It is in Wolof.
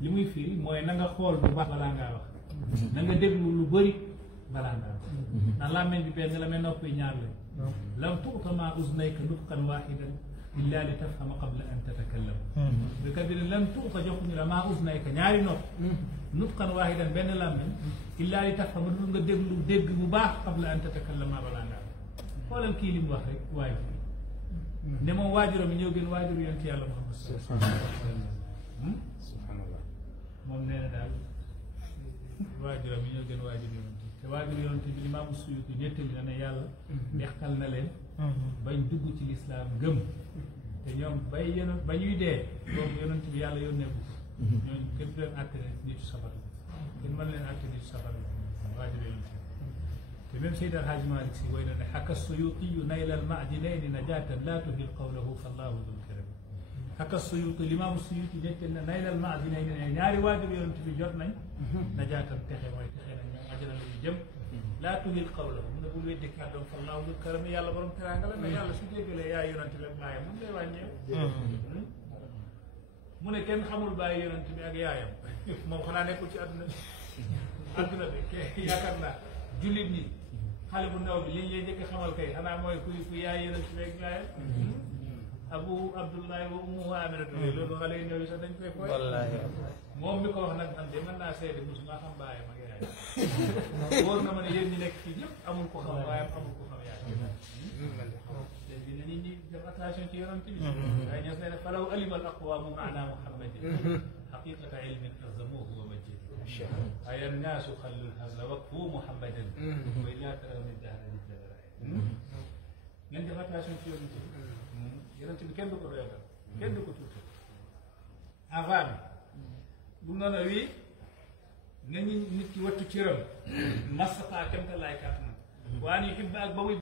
li muy firi mooy na nga xool bu baax balaa ngaa wax na nga déglu lu bëri balaa ngaa wax ndax làmmiñ bi benn la may noppi ñaar lañ lam tuuta maa uznayka nutqan waahidan illa li tafhama qabla an tatakallam béykat bi ne lam tuuta joxuñu la maa uznayka ñaari nopp nutqan waahidan benn làmmiñ illa li tafhama dul nga déglu dégg bu baax qabla an tatakallama balaa ngaa wax xoolal kii li mu wax rek waaye ne moom waajuram yi ñoo gën waajur yonent yàlla Muhammad subhanallah moom nee na daal waajuram yi ñoo gën waajur yonent te waajur yonent bi Imaamu Suyuti nettali na ne yàlla deqal na leen bañ dugg ci lislaam gëm te ñoom ba ñuy dee boobu yonent bi yàlla yónnee ko ñooñu kenn du leen àtte nitu safara kenn mën leen àtte nitu safara waajur yonent te même Seydi El Hadji Malick Sy way na ne xaka Suyutiyu nayla almadinayni najatan la tuhil qawlahu fallahu dul karam xaka Suyuti Limaamu Suyuti nettali na nayla almadinayni ne ñaari waajur yonent bi jot nañ najatan texe mooy texe nañ ñoom àjjana la ñu jëm laa tuhil qawlahu mu ne bul weddi kàddoom fallahu dul karam yàlla borom teraanga la mais yàlla su déggalee yaay yonent bi ak baayam mun lay wàññeew mu ne kenn xamul bàyyi yonent bi ak yaayam moom xanaa nekkul ci àdduna bi yaakaar naa jullit ñi xale bu ndaw bi li ñu njëkk xamal kay xanaa mooy ku yaay yonent bi ak yaayam abu abdullahi wa ummuhu aminatu loolu xale yu néew yi sax dañ koy fooy moom mi ko wax nag man de mën naa seede musuma xam baayam ak yaayam wóor na ma ne yéen ñi nekk fii ñëpp amul ko xam baayam amul ko xam yaayam léegi na nit ñi def attention ci yonent bi waaye ñes ne ne falaw alimal aqwaamu maana muhammadin xaqiqata ilmin azamuhu wa majid ay annaasu xallul hazla waqfu muhammadan way laa taraw min dahra nit la ngeen def attention ci yonent bi yonent bi kenn du ko doyal kenn du ko tuuti avant bu noonu wi nga ñu nit ki wattu cëram masata kemta laay kàttanam waa ni xibba ak ba muy